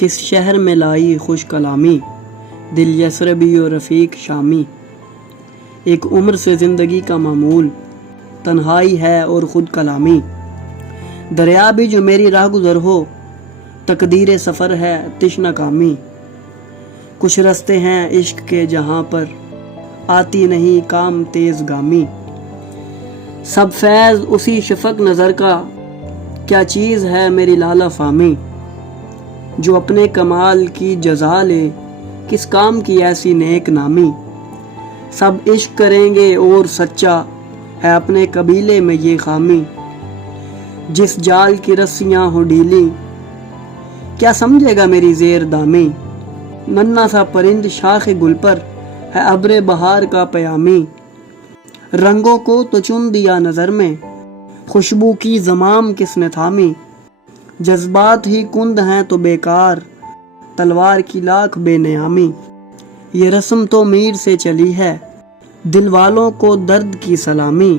کس شہر میں لائی خوش کلامی، دل یسربی و رفیق شامی۔ ایک عمر سے زندگی کا معمول تنہائی ہے اور خود کلامی۔ دریا بھی جو میری راہ گزر ہو، تقدیر سفر ہے تشنہ کامی۔ کچھ رستے ہیں عشق کے جہاں پر آتی نہیں کام تیز گامی۔ سب فیض اسی شفق نظر کا، کیا چیز ہے میری لالہ فامی۔ جو اپنے کمال کی جزا لے، کس کام کی ایسی نیک نامی۔ سب عشق کریں گے اور سچا ہے اپنے قبیلے میں یہ خامی۔ جس جال کی رسیاں ہو ڈھیلی، کیا سمجھے گا میری زیر دامی۔ ننھا سا پرند شاخ گل پر ہے ابر بہار کا پیامی۔ رنگوں کو تو چن دیا نظر میں، خوشبو کی زمام کس نے تھامی۔ جذبات ہی کند ہیں تو بیکار، تلوار کی لاکھ بے نیامی۔ یہ رسم تو میر سے چلی ہے، دل والوں کو درد کی سلامی۔